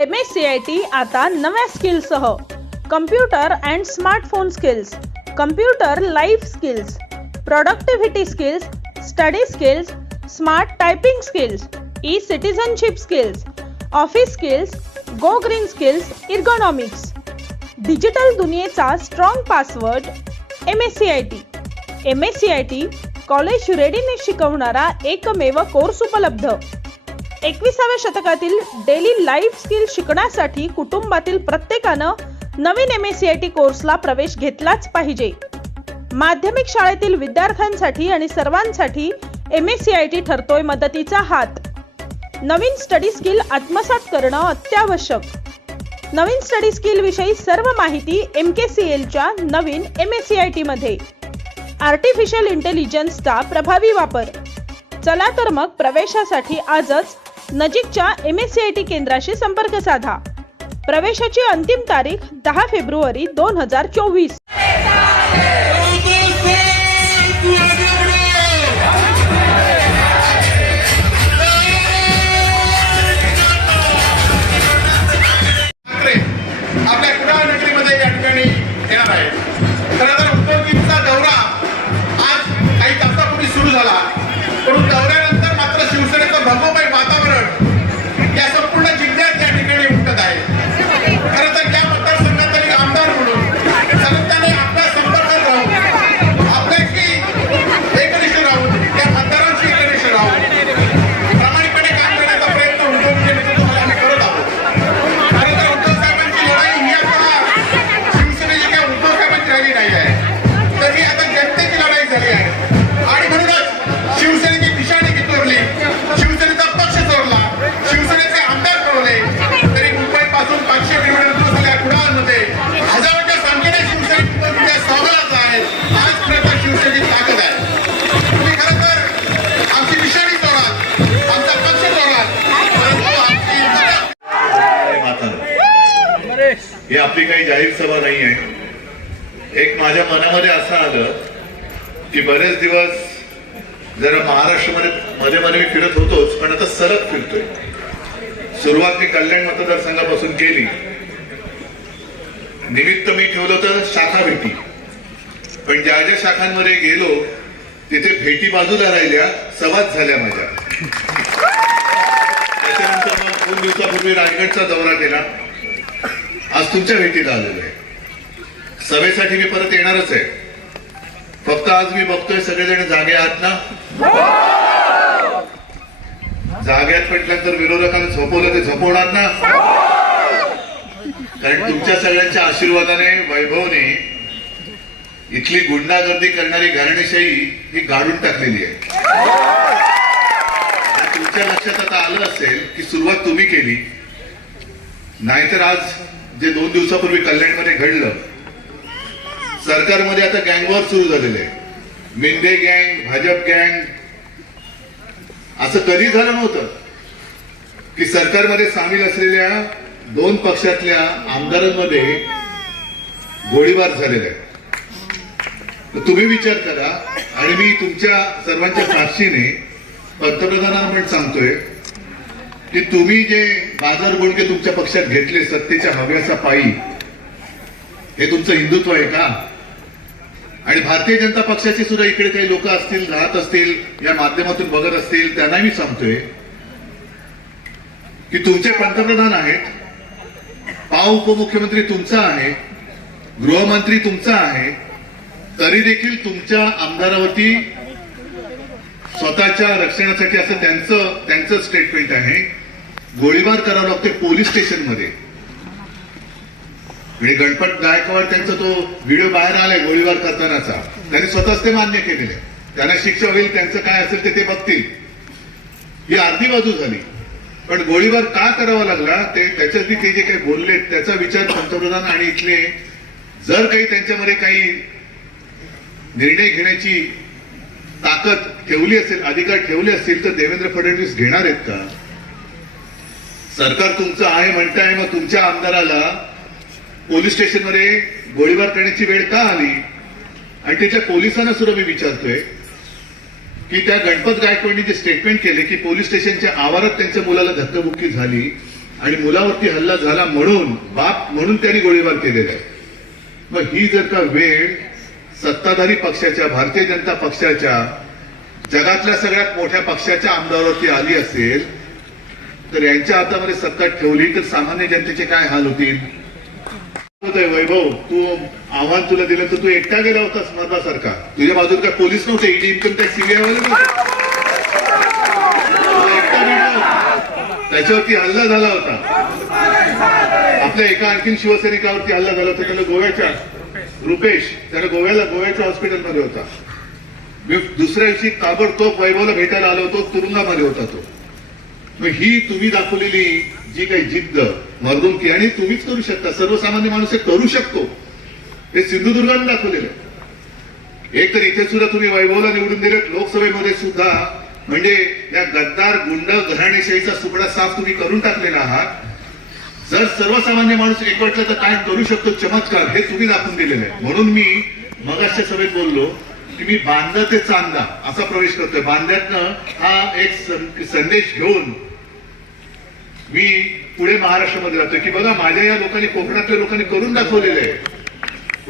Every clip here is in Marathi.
M S C I T आता नव्या स्किल्ससह computer and smartphone skills computer life skills productivity skills study skills smart typing skills E citizenship skills office skills go green skills ergonomics digital दुनियेचा strong password M S C I T M S C I T college रेडीने शिकवणारा एकमेव कोर्स उपलब्ध. एकविसाव्या शतकातील डेली लाईफ स्किल शिकण्यासाठी कुटुंबातील प्रत्येकानं नवीन M S C I T कोर्सला प्रवेश घेतलाच पाहिजे. माध्यमिक शाळेतील विद्यार्थ्यांसाठी आणि सर्वांसाठी M S C I T ठरतोय मदतीचा हात. नवीन स्टडी स्किल आत्मसात करणं अत्यावश्यक. नवीन स्टडी स्किल विषयी सर्व माहिती एम के सी एलच्या नवीन M S C I T मध्ये. आर्टिफिशियल इंटेलिजन्सचा प्रभावी वापर. चला तर मग प्रवेशासाठी आजच नजीकच्या M S C I T केंद्राशी संपर्क साधा. प्रवेशाची अंतिम तारीख दहा फेब्रुवारी दोन हजार चोवीस. आपली काही जाहीर सभा नाही आहे. एक माझ्या मनामध्ये असं आलं की बरेच दिवस जरा महाराष्ट्रामध्ये मध्ये मध्ये मी फिरत होतोच पण आता सरळ फिरतोय. सुरुवात मी कल्याण मतदारसंघापासून केली. निमित्त मी ठेवलं होतं शाखा भेटी. पण ज्या ज्या शाखांमध्ये गेलो तिथे भेटी बाजूला राहिल्या सवाच झाल्या माझ्या. त्याच्यानंतर मग दोन दिवसापूर्वी रायगडचा दौरा केला. आज तुमच्या भेटीला आलेलो आहे. सभेसाठी मी परत येणारच आहे. फक्त आज मी बघतोय सगळेजण जागे आहात ना? जाग्यात म्हटल्यानंतर विरोधकांना झोपवलं ते झोपवणार ना? कारण तुमच्या सगळ्यांच्या आशीर्वादाने वैभवने इथली गुंडागर्दी करणारी घराणेशाही ही गाडून टाकलेली आहे. तुमच्या लक्षात आता आलं असेल की सुरुवात तुम्ही केली. नाहीतर आज जे दोन दिवसापूर्वी कल्याणमध्ये घडलं सरकारमध्ये आता गँगवॉर सुरू झालेलं आहे. मेंढे गँग भाजप गँग असं कधी झालं नव्हतं? की सरकारमध्ये सामील असलेल्या दोन पक्षातल्या आमदारांमध्ये गोळीबार झालेला आहे. तर तुम्ही विचार करा आणि मी तुमच्या सर्वांच्या साक्षीने पंतप्रधानांना पण सांगतोय की तुम्ही जे बाजार गुणके तुमच्या पक्षात घेतले सत्तेच्या हव्याचा पायी हे तुमचं हिंदुत्व आहे का? आणि भारतीय जनता पक्षाचे सुद्धा इकडे काही लोक असतील राहत असतील या माध्यमातून बघत असतील त्यांना मी सांगतोय की तुमचे पंतप्रधान आहेत पाव उपमुख्यमंत्री तुमचा आहे गृहमंत्री तुमचा आहे तरी देखील तुमच्या आमदारावरती स्वतःच्या रक्षणासाठी असं त्यांचं त्यांचं स्टेटमेंट आहे. गोळीबार करावा लागते पोलीस स्टेशनमध्ये. म्हणजे गणपत गायकवाड त्यांचा तो व्हिडिओ बाहेर आलाय गोळीबार करतानाचा. त्यांनी स्वतःच ते मान्य केलेले त्यांना शिक्षा होईल त्यांचं काय असेल ते ते बघतील. ही अर्धी बाजू झाली. पण गोळीबार का करावा लागला ते त्याच्यातली ते जे काही बोलले त्याचा विचार पंतप्रधान आणि इथले जर काही त्यांच्यामध्ये काही निर्णय घेण्याची ताकद ठेवली असेल अधिकार ठेवले असतील तर देवेंद्र फडणवीस घेणार आहेत का? सरकार तुमचं आहे म्हणताय मग तुमच्या आमदाराला पोलीस स्टेशनमध्ये गोळीबार करण्याची वेळ का आली? आणि त्याच्या पोलिसांना सुद्धा मी विचारतोय की त्या गणपत गायकवाडनी जे स्टेटमेंट केले की पोलीस स्टेशनच्या आवारात त्यांच्या मुलाला धक्काबुक्की झाली आणि मुलावरती हल्ला झाला म्हणून बाप म्हणून त्यांनी गोळीबार केलेला आहे. मग ही जर का वेळ सत्ताधारी पक्षाच्या भारतीय जनता पक्षाच्या जगातल्या सगळ्यात मोठ्या पक्षाच्या आमदारावरती आली असेल तर यांच्या हातामध्ये सत्ता ठेवली तर सामान्य जनतेचे काय हाल होतील? वैभव तू आव्हान तुला दिलं तर तू एकटा गेला होतास मधासारखा तुझ्या बाजूला काय पोलीस नव्हते? ईडी इन्कम टॅक्स सीबीआय त्याच्यावरती हल्ला झाला होता. आपल्या एका आणखीन शिवसैनिकावरती हल्ला झाला होता त्याला गोव्याच्या रुपेश त्याला गोव्याला गोव्याच्या हॉस्पिटलमध्ये होता. मी दुसऱ्या दिवशी ताबडतोब वैभवला भेटायला आलो होतो तुरुंगामध्ये होता तो. मग ही तुम्ही दाखवलेली जी काही जिद्द मर्दुमकी आणि तुम्हीच करू शकता. सर्वसामान्य माणूस हे करू शकतो. हे सिंधुदुर्गाने दाखवलेलं आहे. एक तर इथे सुद्धा तुम्ही वैभवला निवडून दिले. लोकसभेमध्ये सुद्धा म्हणजे या गद्दार गुंड घराणेशाहीचा सुपडा साफ तुम्ही करून टाकलेला आहात. जर सर्वसामान्य माणूस एकवटला तर काय करू शकतो? चमत्कार. हे तुम्ही दाखवून दिलेलं आहे. म्हणून मी मगाशच्या सभेत बोललो की मी बांदा ते चांदा असा प्रवेश करतोय. बांद्यातनं हा एक संदेश घेऊन मी पुढे महाराष्ट्रामध्ये राहतोय की बघा माझ्या या लोकांनी कोकणातल्या लोकांनी करून दाखवलेलं आहे.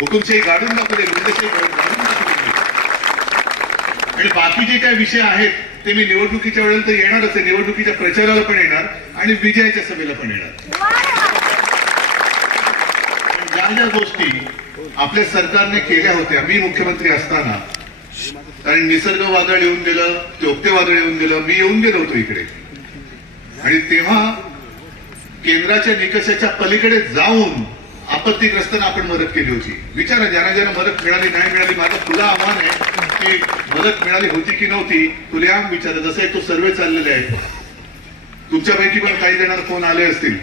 हुकुमशाही गाडून दाखवले गुंडशाही गाडून दाखवलेली आणि बाकी जे काही विषय आहेत ते मी निवडणुकीच्या वेळेला तर येणारच आहे. निवडणुकीच्या प्रचाराला पण येणार आणि विजयाच्या सभेला पण येणार. ज्या ज्या गोष्टी आपल्या सरकारने केल्या होत्या मी मुख्यमंत्री असताना कारण निसर्ग वादळ येऊन गेलं चोपते वादळ येऊन गेलं मी येऊन गेलो होतो इकडे. आणि तेव्हा केंद्राच्या निकषाच्या पलीकडे जाऊन आपत्तीग्रस्तांना आपण मदत केली होती. विचारा ज्यांना ज्यांना मदत मिळाली नाही मिळाली माझं तुला आव्हान आहे की मदत मिळाली होती की नव्हती तुला विचारलं जसं आहे तो सर्वे चाललेले आहे. तुमच्यापैकी पण काही जणांना फोन आले असतील.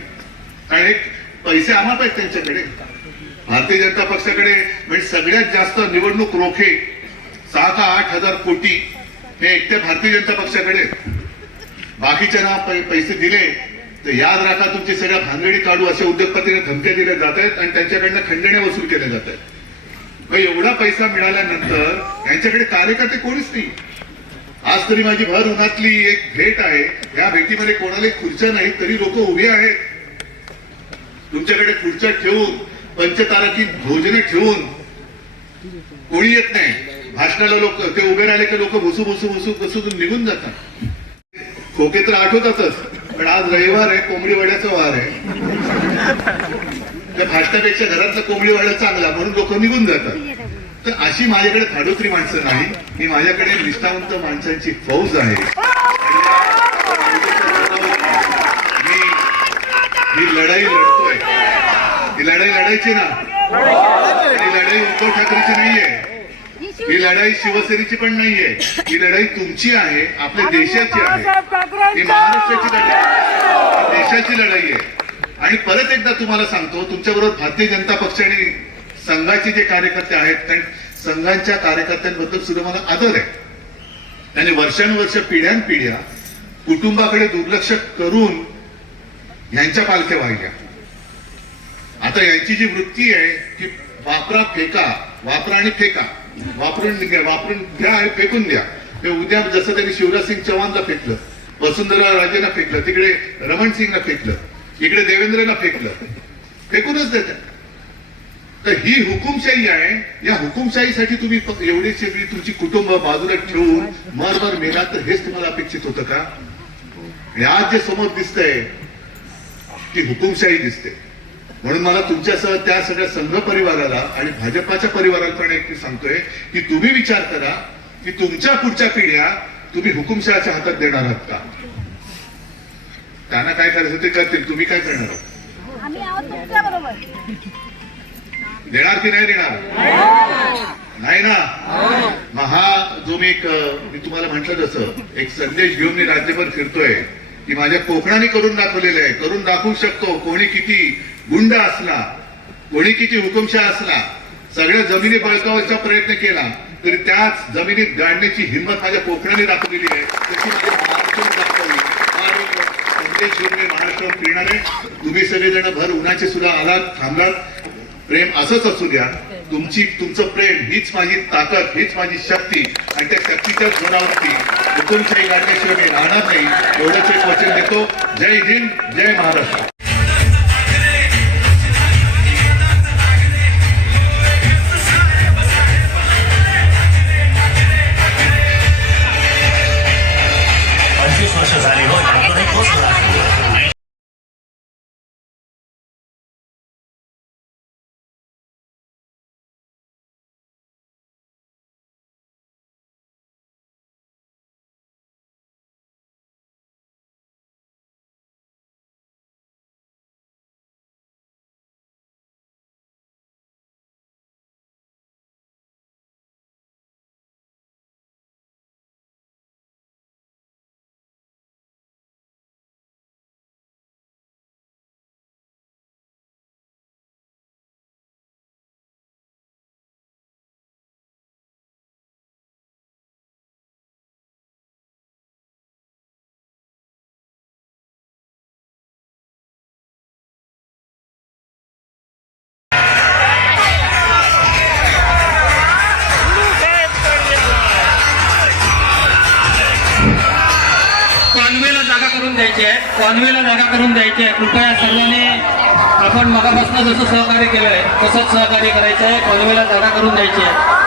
आणि पैसे आम्हाला आहेत त्यांच्याकडे. भारतीय जनता पक्षाकडे म्हणजे सगळ्यात जास्त निवडणूक रोखे सहा का आठ हजार कोटी हे एकट्या भारतीय जनता पक्षाकडे बाकीच्या बाकीच्यांना पै- पैसे दिले तर याद राखा तुमची सगळ्या भानगडी काढू असे उद्योगपतीने धमक्या दिल्या जात आहेत आणि त्यांच्याकडनं खंडण्या वसूल केल्या जात आहेत. मग एवढा पैसा मिळाल्यानंतर यांच्याकडे कार्यकर्ते कोणीच नाही. आज तरी माझी भर उन्हातली एक भेट आहे. या भेटीमध्ये कोणाला खुर्च्या नाहीत तरी लोक उभे आहेत. तुमच्याकडे खुर्च्या ठेवून पंचतारकी भोजने ठेवून कोणी येत नाही. भाषणाला लोक ते उभे राहिले की लोक भुसू भुसू भुसू बसून निघून जातात. खोके तर आठवतातच पण आज रविवार आहे कोंबडी वड्याचा वार आहे. त्या भाषणापेक्षा घरातला कोंबडी वाढलं चांगला म्हणून लोक निघून जातात. तर अशी माझ्याकडे खाडोत्री माणसं नाही. मी माझ्याकडे निष्ठावंत माणसांची फौज आहे. मी ही लढाई लढतोय. ही लढाई लढायची ना. ही लढाई उद्धव ठाकरेची नाहीये. ही लढाई शिवसेनेची पण नाहीये. ही लढाई तुमची आहे आपल्या देशाची आहे. ही महाराष्ट्राची लढाई देशाची लढाई आहे. आणि परत एकदा तुम्हाला सांगतो तुमच्याबरोबर भारतीय जनता पक्ष आणि संघाचे जे कार्यकर्ते आहेत त्या संघांच्या कार्यकर्त्यांबद्दल सुद्धा मला आदर आहे. त्यांनी वर्षानुवर्ष पिढ्यानपिढ्या कुटुंबाकडे दुर्लक्ष करून यांच्या पालख्या वाहिल्या. आता यांची जी वृत्ती आहे की वापरा फेका वापरा आणि फेका. वापरून घ्या वापरून घ्या आणि फेकून द्या. ते उद्या जसं त्यांनी शिवराज सिंग चव्हाणला फेकलं वसुंधरा राजेला फेकलं तिकडे रमण सिंगला फेकलं इकडे देवेंद्रला फेकलं. फेकूनच देतात. तर ही हुकुमशाही आहे. या हुकुमशाहीसाठी तुम्ही एवढी सगळी तुमची कुटुंब बाजूला ठेवून मरभर मेला तर हेच तुम्हाला अपेक्षित होतं का? आणि आज जे समोर दिसतंय ती हुकुमशाही दिसते. म्हणून मला तुमच्यासह त्या सगळ्या संघ परिवाराला आणि भाजपाच्या परिवाराला पण एक सांगतोय की तुम्ही विचार करा की तुमच्या पुढच्या पिढ्या तुम्ही हुकुमशाहीच्या हातात देणार आहात का? त्यांना काय करायचं ते करतील. तुम्ही काय करणार देणार की नाही देणार? नाही ना? मग हा जो मी एक मी तुम्हाला म्हटलं तसं एक संदेश घेऊन मी राज्यभर फिरतोय की माझ्या कोकणाने करून दाखवलेलं आहे. करून दाखवू शकतो. कोणी किती गुंड असला कोणी किती हुकुमशाह असला सगळ्या जमिनी बळकावायचा प्रयत्न केला तरी त्याच जमिनीत गाडण्याची हिंमत माझ्या कोकणाने दाखवलेली आहे. तशी माझ्या महाराष्ट्राने दाखवली. संदेश घेऊन मी महाराष्ट्रावर फिरणार आहे तुम्ही सगळेजण भर उन्हाचे सुद्धा आलात थांबलात. प्रेम असंच असू द्या. तुमची तुमचं प्रेम हीच माझी ताकद हीच माझी शक्ती. आणि त्या शक्तीच्या जोरावरती हुकुमशाही काढण्याशिवाय मी राहणार नाही. एवढंच एक वचन देतो. जय हिंद जय महाराष्ट्र. এক द्यायचे आहे कॉन्वेला जागा करून द्यायची आहे. कृपया सर्वांनी आपण मगापासून जसं सहकार्य केलं आहे तसंच सहकार्य करायचं आहे. कॉन्वेला जागा करून द्यायची आहे.